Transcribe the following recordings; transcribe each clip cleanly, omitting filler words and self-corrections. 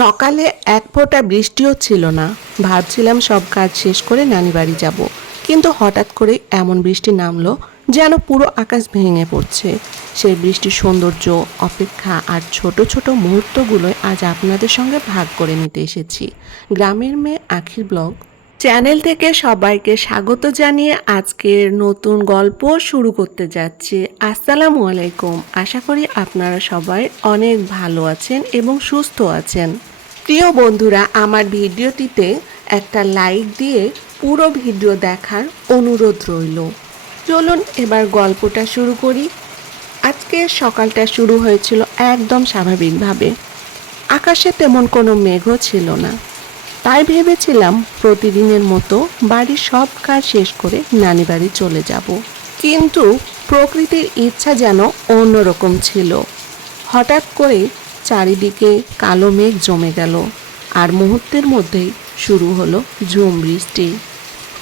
সকালে এক ফোঁটা বৃষ্টিও ছিল না। ভাবছিলাম সব কাজ শেষ করে নানি বাড়ি যাব, কিন্তু হঠাৎ করে এমন বৃষ্টি নামলো যেন পুরো আকাশ ভেঙে পড়ছে। সেই বৃষ্টির সৌন্দর্য, অপেক্ষা আর ছোট ছোট মুহূর্তগুলোই আজ আপনাদের সঙ্গে ভাগ করে নিতে এসেছি। গ্রামের মেয়ে আখির ব্লগ চ্যানেল থেকে সবাইকে স্বাগত জানিয়ে আজকের নতুন গল্প শুরু করতে যাচ্ছি। আসসালামু আলাইকুম। আশা করি আপনারা সবাই অনেক ভালো আছেন এবং সুস্থ আছেন। প্রিয় বন্ধুরা, আমার ভিডিওটিতে একটা লাইক দিয়ে পুরো ভিডিও দেখার অনুরোধ রইল। চলুন এবার গল্পটা শুরু করি। আজকে সকালটা শুরু হয়েছিল একদম স্বাভাবিকভাবে। আকাশে তেমন কোনো মেঘও ছিল না। তাই ভেবেছিলাম প্রতিদিনের মতো বাড়ির সব কাজ শেষ করে নানি বাড়ি চলে যাব। কিন্তু প্রকৃতির ইচ্ছা যেন অন্যরকম ছিল। হঠাৎ করে চারিদিকে কালো মেঘ জমে গেল, আর মুহূর্তের মধ্যেই শুরু হলো ঝুম বৃষ্টি।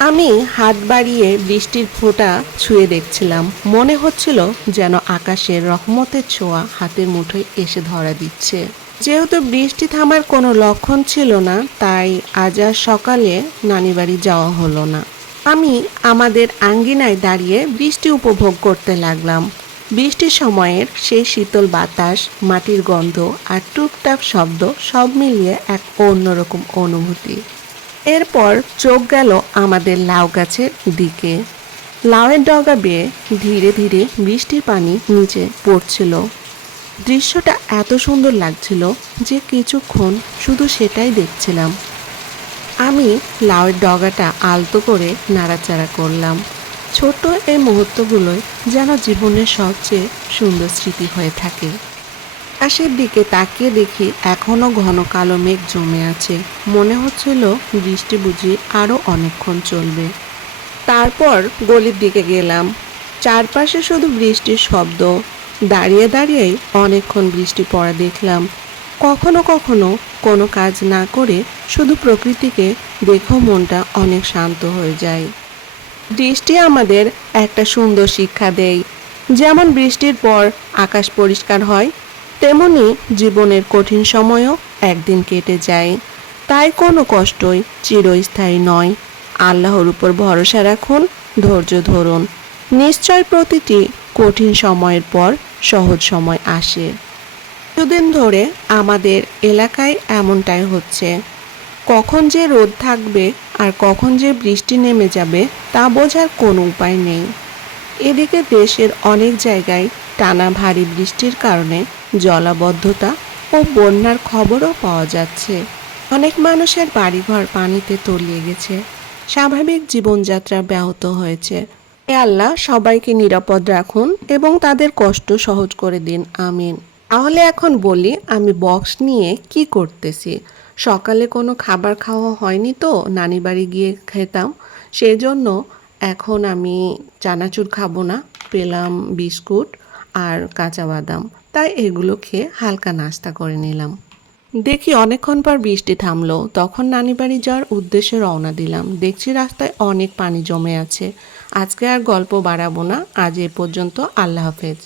আমি হাত বাড়িয়ে বৃষ্টির ফোঁটা ছুঁয়ে দেখছিলাম। মনে হচ্ছিল যেন আকাশের রহমতের ছোঁয়া হাতের মুঠোয় এসে ধরা দিচ্ছে। যেহেতু বৃষ্টি থামার কোনো লক্ষণ ছিল না, তাই আজ আর সকালে নানি বাড়ি যাওয়া হলো না। আমি আমাদের আঙ্গিনায় দাঁড়িয়ে বৃষ্টি উপভোগ করতে লাগলাম। বৃষ্টির সময়ের সেই শীতল বাতাস, মাটির গন্ধ আর টুপটাপ শব্দ সব মিলিয়ে এক অন্যরকম অনুভূতি। এরপর চোখ গেল আমাদের লাউ গাছের দিকে। লাউয়ের ডগা বেয়ে ধীরে ধীরে বৃষ্টির পানি নিচে পড়ছিল। দৃশ্যটা এত সুন্দর লাগছিল যে কিছুক্ষণ শুধু সেটাই দেখছিলাম। আমি লাউয়ের ডগাটা আলতো করে নাড়াচাড়া করলাম। ছোট এই মুহূর্তগুলোই যেন জীবনের সবচেয়ে সুন্দর স্মৃতি হয়ে থাকে। আকাশের দিকে তাকিয়ে দেখি এখনো ঘন কালো মেঘ জমে আছে। মনে হচ্ছিল বৃষ্টি বুঝি আরো অনেকক্ষণ চলবে। তারপর গলির দিকে গেলাম। চারপাশে শুধু বৃষ্টির শব্দ। দাঁড়িয়ে দাঁড়িয়েই অনেকক্ষণ বৃষ্টি পড়া দেখলাম। কখনো কখনো কোনো কাজ না করে শুধু প্রকৃতিকে দেখো মনটা অনেক শান্ত হয়ে যায়। বৃষ্টি আমাদের একটা সুন্দর শিক্ষা দেয়। যেমন বৃষ্টির পর আকাশ পরিষ্কার হয়, তেমনি জীবনের কঠিন সময়ও একদিন কেটে যায়। তাই কোনো কষ্টই চিরস্থায়ী নয়। আল্লাহর উপর ভরসা রাখুন, ধৈর্য ধরুন। নিশ্চয় প্রতিটি কঠিন সময়ের পর সহজ সময় আসে। কিছুদিন ধরে আমাদের এলাকায় এমনটাই হচ্ছে। কখন যে রোদ থাকবে আর কখন যে বৃষ্টি নেমে যাবে তা বোঝার কোনো উপায় নেই। এদিকে দেশের অনেক জায়গায় টানা ভারী বৃষ্টির কারণে জলাবদ্ধতা ও বন্যার খবরও পাওয়া যাচ্ছে। অনেক মানুষের বাড়িঘর পানিতে তলিয়ে গেছে। স্বাভাবিক জীবনযাত্রা ব্যাহত হয়েছে। হে আল্লাহ সবাইকে নিরাপদ রাখুন এবং তাদের কষ্ট সহজ করে দিন, আমিন। তাহলে এখন বলি আমি বক্স নিয়ে কি করতেছি। সকালে কোনো খাবার খাওয়া হয়নি তো, নানি বাড়ি গিয়ে খেতাম, সেজন্য এখন আমি চানাচুর খাবো না। পেলাম বিস্কুট আর কাঁচা বাদাম, তাই এগুলো খেয়ে হালকা নাস্তা করে নিলাম। দেখি অনেকক্ষণ পর বৃষ্টি থামলো। তখন নানি বাড়ি যাওয়ার উদ্দেশ্যে রওনা দিলাম। দেখছি রাস্তায় অনেক পানি জমে আছে। আজকে আর গল্প বাড়াবো না, আজ এ পর্যন্ত। আল্লাহ হাফেজ।